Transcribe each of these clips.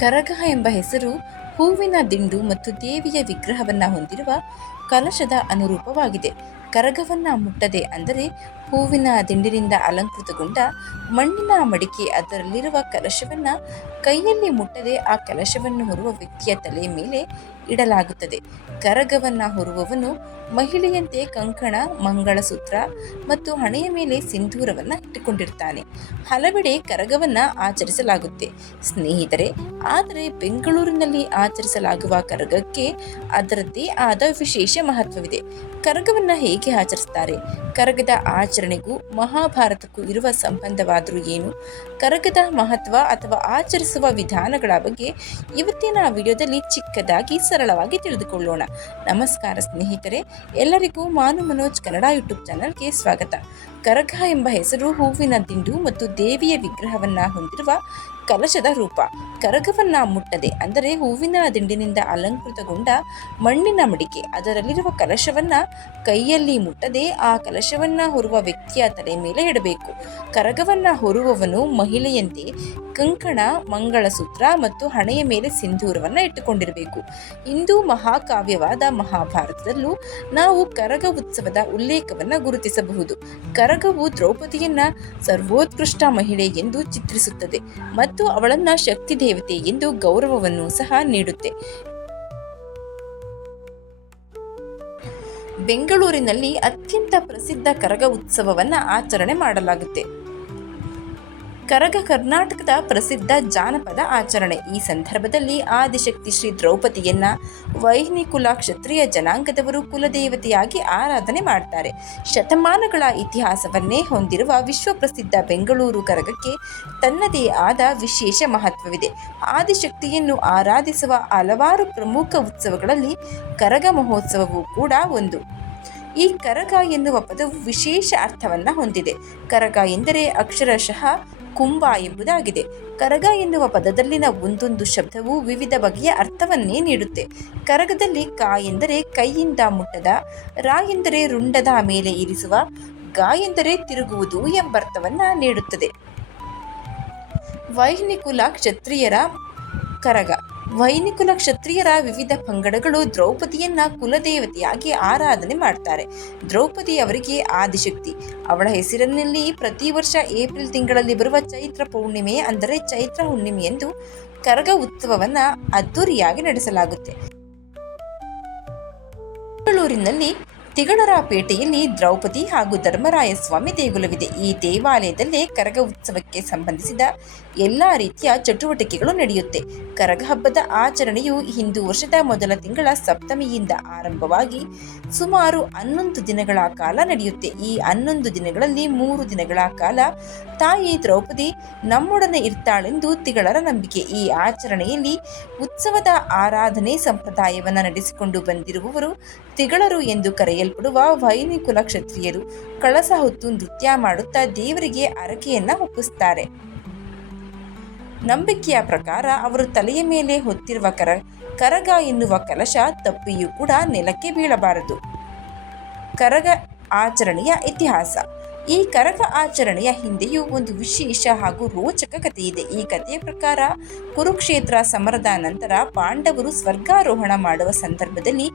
ಕರಗ ಎಂಬ ಹೆಸರು ಹೂವಿನ ದಿಂಡು ಮತ್ತು ದೇವಿಯ ವಿಗ್ರಹವನ್ನು ಹೊಂದಿರುವ ಕಲಶದ ಅನುರೂಪವಾಗಿದೆ. ಕರಗವನ್ನು ಮುಟ್ಟದೆ ಅಂದರೆ ಹೂವಿನ ದಿಂಡಿನಿಂದ ಅಲಂಕೃತಗೊಂಡ ಮಣ್ಣಿನ ಮಡಿಕೆ ಅದರಲ್ಲಿರುವ ಕಲಶವನ್ನು ಕೈಯಲ್ಲಿ ಮುಟ್ಟದೆ ಆ ಕಲಶವನ್ನು ಹೊರುವ ವ್ಯಕ್ತಿಯ ತಲೆ ಮೇಲೆ ಇಡಲಾಗುತ್ತದೆ. ಕರಗವನ್ನು ಹೊರುವವನು ಮಹಿಳೆಯಂತೆ ಕಂಕಣ, ಮಂಗಳಸೂತ್ರ ಮತ್ತು ಹಣೆಯ ಮೇಲೆ ಸಿಂಧೂರವನ್ನು ಇಟ್ಟುಕೊಂಡಿರ್ತಾನೆ. ಹಲವೆಡೆ ಕರಗವನ್ನು ಆಚರಿಸಲಾಗುತ್ತೆ ಸ್ನೇಹಿತರೆ. ಆದರೆ ಬೆಂಗಳೂರಿನಲ್ಲಿ ಆಚರಿಸಲಾಗುವ ಕರಗಕ್ಕೆ ಅದರದ್ದೇ ಆದ ವಿಶೇಷ ಮಹತ್ವವಿದೆ. ಕರಗವನ್ನು ಹೇಗೆ ಆಚರಿಸ್ತಾರೆ? ಕರಗದ ಆಚರಣೆಗೂ ಮಹಾಭಾರತಕ್ಕೂ ಇರುವ ಸಂಬಂಧವಾದರೂ ಏನು? ಕರಗದ ಮಹತ್ವ ಅಥವಾ ಆಚರಿಸುವ ವಿಧಾನಗಳ ಬಗ್ಗೆ ಇವತ್ತಿನ ವಿಡಿಯೋದಲ್ಲಿ ಚಿಕ್ಕದಾಗಿ ಸರಳವಾಗಿ ತಿಳಿದುಕೊಳ್ಳೋಣ. ನಮಸ್ಕಾರ ಸ್ನೇಹಿತರೆ, ಎಲ್ಲರಿಗೂ ಮಾನು ಮನೋಜ್ ಕನ್ನಡ ಯೂಟ್ಯೂಬ್ ಚಾನಲ್ಗೆ ಸ್ವಾಗತ. ಕರಗ ಎಂಬ ಹೆಸರು ಹೂವಿನ ದಿಂಡು ಮತ್ತು ದೇವಿಯ ವಿಗ್ರಹವನ್ನು ಹೊಂದಿರುವ ಕಲಶದ ರೂಪ. ಕರಗವನ್ನು ಮುಟ್ಟದೆ ಅಂದರೆ ಹೂವಿನ ದಿಂಡಿನಿಂದ ಅಲಂಕೃತಗೊಂಡ ಮಣ್ಣಿನ ಮಡಿಕೆ ಅದರಲ್ಲಿರುವ ಕಲಶವನ್ನು ಕೈಯಲ್ಲಿ ಮುಟ್ಟದೆ ಆ ಕಲಶವನ್ನು ಹೊರುವ ವ್ಯಕ್ತಿಯ ತಲೆ ಮೇಲೆ ಇಡಬೇಕು. ಕರಗವನ್ನು ಹೊರುವವನು ಮಹಿಳೆಯಂತೆ ಕಂಕಣ, ಮಂಗಳಸೂತ್ರ ಮತ್ತು ಹಣೆಯ ಮೇಲೆ ಸಿಂಧೂರವನ್ನು ಇಟ್ಟುಕೊಂಡಿರಬೇಕು. ಹಿಂದೂ ಮಹಾಕಾವ್ಯವಾದ ಮಹಾಭಾರತದಲ್ಲೂ ನಾವು ಕರಗ ಉತ್ಸವದ ಉಲ್ಲೇಖವನ್ನು ಗುರುತಿಸಬಹುದು. ಕರಗವು ದ್ರೌಪದಿಯನ್ನ ಸರ್ವೋತ್ಕೃಷ್ಟ ಮಹಿಳೆ ಎಂದು ಚಿತ್ರಿಸುತ್ತದೆ ಮತ್ತು ಅವಳನ್ನ ಶಕ್ತಿ ದೇವತೆ ಎಂದು ಗೌರವವನ್ನು ಸಹ ನೀಡುತ್ತೆ. ಬೆಂಗಳೂರಿನಲ್ಲಿ ಅತ್ಯಂತ ಪ್ರಸಿದ್ಧ ಕರಗ ಉತ್ಸವವನ್ನು ಆಚರಣೆ ಮಾಡಲಾಗುತ್ತೆ. ಕರಗ ಕರ್ನಾಟಕದ ಪ್ರಸಿದ್ಧ ಜಾನಪದ ಆಚರಣೆ. ಈ ಸಂದರ್ಭದಲ್ಲಿ ಆದಿಶಕ್ತಿ ಶ್ರೀ ದ್ರೌಪದಿಯನ್ನ ವೈಹ್ನಿ ಕುಲ ಕ್ಷತ್ರಿಯ ಜನಾಂಗದವರು ಕುಲದೇವತೆಯಾಗಿ ಆರಾಧನೆ ಮಾಡ್ತಾರೆ. ಶತಮಾನಗಳ ಇತಿಹಾಸವನ್ನೇ ಹೊಂದಿರುವ ವಿಶ್ವಪ್ರಸಿದ್ಧ ಬೆಂಗಳೂರು ಕರಗಕ್ಕೆ ತನ್ನದೇ ಆದ ವಿಶೇಷ ಮಹತ್ವವಿದೆ. ಆದಿಶಕ್ತಿಯನ್ನು ಆರಾಧಿಸುವ ಹಲವಾರು ಪ್ರಮುಖ ಉತ್ಸವಗಳಲ್ಲಿ ಕರಗ ಮಹೋತ್ಸವವೂ ಕೂಡ ಒಂದು. ಈ ಕರಗ ಎನ್ನುವ ಪದವು ವಿಶೇಷ ಅರ್ಥವನ್ನು ಹೊಂದಿದೆ. ಕರಗ ಎಂದರೆ ಅಕ್ಷರಶಃ ಕುಂಭ ಎಂಬುದಾಗಿದೆ. ಕರಗ ಎನ್ನುವ ಪದದಲ್ಲಿನ ಒಂದೊಂದು ಶಬ್ದವು ವಿವಿಧ ಬಗೆಯ ಅರ್ಥವನ್ನೇ ನೀಡುತ್ತೆ. ಕರಗದಲ್ಲಿ ಕ ಎಂದರೆ ಕೈಯಿಂದ ಮುಟ್ಟದ, ರ ಎಂದರೆ ರುಂಡದ ಮೇಲೆ ಇರಿಸುವ, ಗ ಎಂದರೆ ತಿರುಗುವುದು ಎಂಬರ್ಥವನ್ನ ನೀಡುತ್ತದೆ. ವೈಹ್ನಿಕುಲ ಕ್ಷತ್ರಿಯರ ಕರಗ. ವೈನಿಕುಲ ಕ್ಷತ್ರಿಯರ ವಿವಿಧ ಪಂಗಡಗಳು ದ್ರೌಪದಿಯನ್ನ ಕುಲದೇವತೆಯಾಗಿ ಆರಾಧನೆ ಮಾಡ್ತಾರೆ. ದ್ರೌಪದಿ ಅವರಿಗೆ ಆದಿಶಕ್ತಿ. ಅವಳ ಹೆಸರಿನಲ್ಲಿ ಪ್ರತಿ ವರ್ಷ ಏಪ್ರಿಲ್ ತಿಂಗಳಲ್ಲಿ ಬರುವ ಚೈತ್ರ ಪೌರ್ಣಿಮೆ ಅಂದರೆ ಚೈತ್ರ ಹುಣ್ಣಿಮೆಯಂದು ಕರಗ ಉತ್ಸವವನ್ನು ಅದ್ದೂರಿಯಾಗಿ ನಡೆಸಲಾಗುತ್ತೆ. ಬೆಂಗಳೂರಿನಲ್ಲಿ ತಿಗಳರ ಪೇಟೆಯಲ್ಲಿ ದ್ರೌಪದಿ ಹಾಗೂ ಧರ್ಮರಾಯ ಸ್ವಾಮಿ ದೇಗುಲವಿದೆ. ಈ ದೇವಾಲಯದಲ್ಲೇ ಕರಗ ಉತ್ಸವಕ್ಕೆ ಸಂಬಂಧಿಸಿದ ಎಲ್ಲ ರೀತಿಯ ಚಟುವಟಿಕೆಗಳು ನಡೆಯುತ್ತೆ. ಕರಗ ಹಬ್ಬದ ಆಚರಣೆಯು ಹಿಂದೂ ವರ್ಷದ ಮೊದಲ ತಿಂಗಳ ಸಪ್ತಮಿಯಿಂದ ಆರಂಭವಾಗಿ ಸುಮಾರು 11 ದಿನಗಳ ಕಾಲ ನಡೆಯುತ್ತೆ. ಈ 11 ದಿನಗಳಲ್ಲಿ 3 ದಿನಗಳ ಕಾಲ ತಾಯಿ ದ್ರೌಪದಿ ನಮ್ಮೊಡನೆ ಇರ್ತಾಳೆಂದು ತಿಗಳರ ನಂಬಿಕೆ. ಈ ಆಚರಣೆಯಲ್ಲಿ ಉತ್ಸವದ ಆರಾಧನೆ ಸಂಪ್ರದಾಯವನ್ನು ನಡೆಸಿಕೊಂಡು ಬಂದಿರುವವರು ತಿಗಳರು ಎಂದು ಕರೆಯಲ್ಪಡುವ ವೈನಿಕುಲ ಕ್ಷತ್ರಿಯರು. ಕಳಸ ಹೊತ್ತು ನೃತ್ಯ ಮಾಡುತ್ತಾ ದೇವರಿಗೆ ಹರಕೆಯನ್ನ ಒಪ್ಪಿಸುತ್ತಾರೆ. ನಂಬಿಕೆಯ ಪ್ರಕಾರ ಅವರು ತಲೆಯ ಮೇಲೆ ಹೊತ್ತಿರುವ ಕರಗ ಎನ್ನುವ ಕಲಶ ತಪ್ಪಿಯೂ ಕೂಡ ನೆಲಕ್ಕೆ ಬೀಳಬಾರದು. ಕರಗ ಆಚರಣೆಯ ಇತಿಹಾಸ. ಈ ಕರಗ ಆಚರಣೆಯ ಹಿಂದೆಯೂ ಒಂದು ವಿಶೇಷ ಹಾಗೂ ರೋಚಕ ಕಥೆಯಿದೆ. ಈ ಕಥೆಯ ಪ್ರಕಾರ ಕುರುಕ್ಷೇತ್ರ ಸಮರದ ನಂತರ ಪಾಂಡವರು ಸ್ವರ್ಗಾರೋಹಣ ಮಾಡುವ ಸಂದರ್ಭದಲ್ಲಿ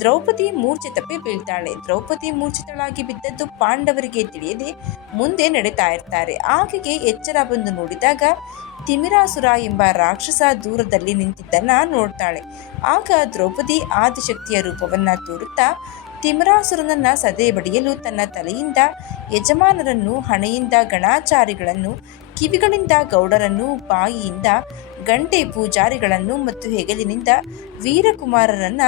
ದ್ರೌಪದಿ ಮೂರ್ಛೆ ತಪ್ಪಿ ಬೀಳ್ತಾಳೆ. ದ್ರೌಪದಿ ಮೂರ್ಛಿತಳಾಗಿ ಬಿದ್ದದ್ದು ಪಾಂಡವರಿಗೆ ತಿಳಿಯದೆ ಮುಂದೆ ನಡೀತಾ ಇರ್ತಾರೆ. ಆಕೆಗೆ ಎಚ್ಚರ ಬಂದು ನೋಡಿದಾಗ ತಿಮಿರಾಸುರ ಎಂಬ ರಾಕ್ಷಸ ದೂರದಲ್ಲಿ ನಿಂತಿದ್ದನ್ನ ನೋಡ್ತಾಳೆ. ಆಗ ದ್ರೌಪದಿ ಆದಿಶಕ್ತಿಯ ರೂಪವನ್ನ ತೋರುತ್ತಾ ತಿಮಿರಾಸುರನನ್ನ ಸದೆ ಬಡಿಯಲು ತನ್ನ ತಲೆಯಿಂದ ಯಜಮಾನರನ್ನು, ಹಣೆಯಿಂದ ಗಣಾಚಾರಿಗಳನ್ನು, ಕಿವಿಗಳಿಂದ ಗೌಡರನ್ನು, ಬಾಯಿಯಿಂದ ಗಂಟೆ ಪೂಜಾರಿಗಳನ್ನು ಮತ್ತು ಹೆಗಲಿನಿಂದ ವೀರಕುಮಾರರನ್ನ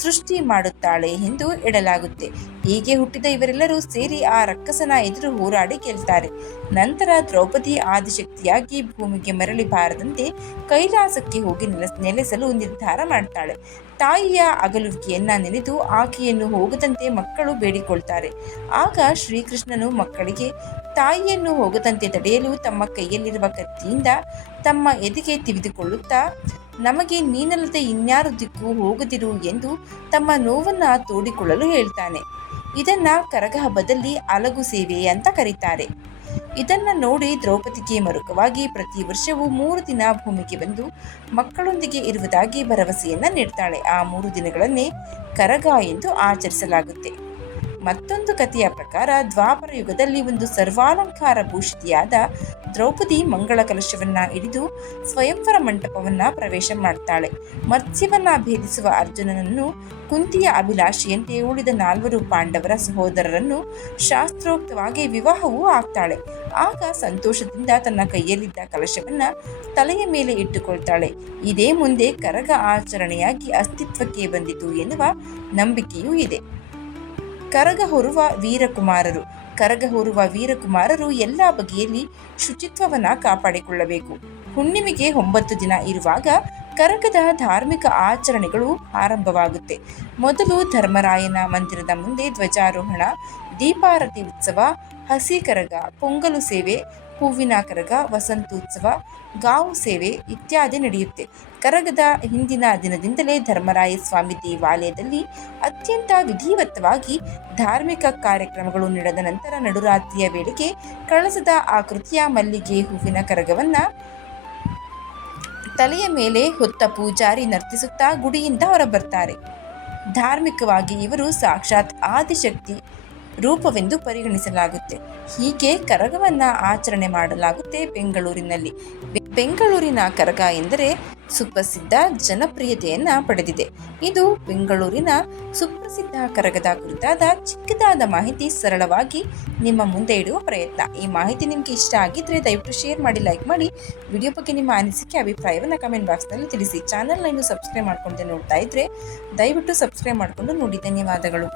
ಸೃಷ್ಟಿ ಮಾಡುತ್ತಾಳೆ ಎಂದು ಹೇಳಲಾಗುತ್ತೆ. ಹೀಗೆ ಹುಟ್ಟಿದ ಇವರೆಲ್ಲರೂ ಸೇರಿ ಆ ರಕ್ಕಸನ ಎದುರು ಹೋರಾಡಿ ಗೆಲ್ತಾರೆ. ನಂತರ ದ್ರೌಪದಿ ಆದಿಶಕ್ತಿಯಾಗಿ ಭೂಮಿಗೆ ಮರಳಿ ಬಾರದಂತೆ ಕೈಲಾಸಕ್ಕೆ ಹೋಗಿ ನೆಲೆಸಲು ನಿರ್ಧಾರ ಮಾಡ್ತಾಳೆ. ತಾಯಿಯ ಅಗಲುವಿಕೆಯನ್ನ ನೆನೆದು ಆಕೆಯನ್ನು ಹೋಗದಂತೆ ಮಕ್ಕಳು ಬೇಡಿಕೊಳ್ತಾರೆ. ಆಗ ಶ್ರೀಕೃಷ್ಣನು ಮಕ್ಕಳಿಗೆ ತಾಯಿಯನ್ನು ಹೋಗದಂತೆ ತಡೆಯಲು ತಮ್ಮ ಕೈಯಲ್ಲಿರುವ ಕತ್ತಿಯಿಂದ ತಮ್ಮ ಎದೆಗೆ ತಿವಿದುಕೊಳ್ಳುತ್ತಾ, ನಮಗೆ ನೀನಲ್ಲದೆ ಇನ್ಯಾರು ದಿಕ್ಕು, ಹೋಗದಿರು ಎಂದು ತಮ್ಮ ನೋವನ್ನ ತೋಡಿಕೊಳ್ಳಲು ಹೇಳ್ತಾನೆ. ಇದನ್ನ ಕರಗ ಹಬ್ಬದಲ್ಲಿ ಅಲಗು ಸೇವೆ ಅಂತ ಕರೀತಾರೆ. ಇದನ್ನು ನೋಡಿ ದ್ರೌಪದಿಗೆ ಮರುಕವಾಗಿ ಪ್ರತಿ ವರ್ಷವೂ 3 ದಿನ ಭೂಮಿಗೆ ಬಂದು ಮಕ್ಕಳೊಂದಿಗೆ ಇರುವುದಾಗಿ ಭರವಸೆಯನ್ನು ನೀಡ್ತಾಳೆ. ಆ 3 ದಿನಗಳನ್ನೇ ಕರಗ ಎಂದು ಆಚರಿಸಲಾಗುತ್ತೆ. ಮತ್ತೊಂದು ಕಥೆಯ ಪ್ರಕಾರ ದ್ವಾಪರ ಯುಗದಲ್ಲಿ ಒಂದು ಸರ್ವಾಲಂಕಾರ ಭೂಷಿತಿಯಾದ ದ್ರೌಪದಿ ಮಂಗಳ ಕಲಶವನ್ನ ಹಿಡಿದು ಸ್ವಯಂವರ ಮಂಟಪವನ್ನ ಪ್ರವೇಶ ಮಾಡ್ತಾಳೆ. ಮತ್ಸ್ಯವನ್ನ ಭೇದಿಸುವ ಅರ್ಜುನನನ್ನು ಕುಂತಿಯ ಅಭಿಲಾಷೆಯಂತೆ ಉಳಿದ 4 ಪಾಂಡವರ ಸಹೋದರರನ್ನು ಶಾಸ್ತ್ರೋಕ್ತವಾಗಿ ವಿವಾಹವೂ ಆಗ್ತಾಳೆ. ಆಗ ಸಂತೋಷದಿಂದ ತನ್ನ ಕೈಯಲ್ಲಿದ್ದ ಕಲಶವನ್ನ ತಲೆಯ ಮೇಲೆ ಇಟ್ಟುಕೊಳ್ತಾಳೆ. ಇದೇ ಮುಂದೆ ಕರಗ ಆಚರಣೆಯಾಗಿ ಅಸ್ತಿತ್ವಕ್ಕೆ ಬಂದಿತು ಎನ್ನುವ ನಂಬಿಕೆಯೂ ಇದೆ. ಕರಗ ಹೊರುವ ವೀರಕುಮಾರರು. ಕರಗ ಹೊರುವ ವೀರಕುಮಾರರು ಎಲ್ಲ ಬಗೆಯಲ್ಲಿ ಶುಚಿತ್ವವನ್ನು ಕಾಪಾಡಿಕೊಳ್ಳಬೇಕು. ಹುಣ್ಣಿಮೆಗೆ 9 ದಿನ ಇರುವಾಗ ಕರಗದ ಧಾರ್ಮಿಕ ಆಚರಣೆಗಳು ಆರಂಭವಾಗುತ್ತೆ. ಮೊದಲು ಧರ್ಮರಾಯನ ಮಂದಿರದ ಮುಂದೆ ಧ್ವಜಾರೋಹಣ, ದೀಪಾರತಿ ಉತ್ಸವ, ಹಸಿ ಕರಗ, ಪೊಂಗಲು ಸೇವೆ, ಹೂವಿನ ಕರಗ, ವಸಂತೋತ್ಸವ, ಗಾವು ಸೇವೆ ಇತ್ಯಾದಿ ನಡೆಯುತ್ತೆ. ಕರಗದ ಹಿಂದಿನ ದಿನದಿಂದಲೇ ಧರ್ಮರಾಯ ಸ್ವಾಮಿ ದೇವಾಲಯದಲ್ಲಿ ಅತ್ಯಂತ ವಿಧಿವತ್ತವಾಗಿ ಧಾರ್ಮಿಕ ಕಾರ್ಯಕ್ರಮಗಳು ನಡೆದ ನಂತರ ನಡುರಾತ್ರಿಯ ವೇಳೆಗೆ ಕಳಸದ ಆಕೃತಿಯ ಮಲ್ಲಿಗೆ ಹೂವಿನ ಕರಗವನ್ನ ತಲೆಯ ಮೇಲೆ ಹೊತ್ತ ಪೂಜಾರಿ ನರ್ತಿಸುತ್ತಾ ಗುಡಿಯಿಂದ ಹೊರಬರ್ತಾರೆ. ಧಾರ್ಮಿಕವಾಗಿ ಇವರು ಸಾಕ್ಷಾತ್ ಆದಿಶಕ್ತಿ ರೂಪವೆಂದು ಪರಿಗಣಿಸಲಾಗುತ್ತೆ. ಹೀಗೆ ಕರಗವನ್ನು ಆಚರಣೆ ಮಾಡಲಾಗುತ್ತೆ ಬೆಂಗಳೂರಿನಲ್ಲಿ. ಬೆಂಗಳೂರಿನ ಕರಗ ಎಂದರೆ ಸುಪ್ರಸಿದ್ಧ ಜನಪ್ರಿಯತೆಯನ್ನು ಪಡೆದಿದೆ. ಇದು ಬೆಂಗಳೂರಿನ ಸುಪ್ರಸಿದ್ಧ ಕರಗದ ಕುರಿತಾದ ಚಿಕ್ಕದಾದ ಮಾಹಿತಿ ಸರಳವಾಗಿ ನಿಮ್ಮ ಮುಂದೆ ಇಡುವ ಪ್ರಯತ್ನ. ಈ ಮಾಹಿತಿ ನಿಮಗೆ ಇಷ್ಟ ಆಗಿದ್ದರೆ ದಯವಿಟ್ಟು ಶೇರ್ ಮಾಡಿ, ಲೈಕ್ ಮಾಡಿ. ವಿಡಿಯೋ ಬಗ್ಗೆ ನಿಮ್ಮ ಅನಿಸಿಕೆ ಅಭಿಪ್ರಾಯವನ್ನು ಕಮೆಂಟ್ ಬಾಕ್ಸ್ನಲ್ಲಿ ತಿಳಿಸಿ. ಚಾನಲ್ನ ಇನ್ನೂ ಸಬ್ಸ್ಕ್ರೈಬ್ ಮಾಡ್ಕೊಂಡೆ ನೋಡ್ತಾ ಇದ್ದರೆ ದಯವಿಟ್ಟು ಸಬ್ಸ್ಕ್ರೈಬ್ ಮಾಡಿಕೊಂಡು ನೋಡಿ. ಧನ್ಯವಾದಗಳು.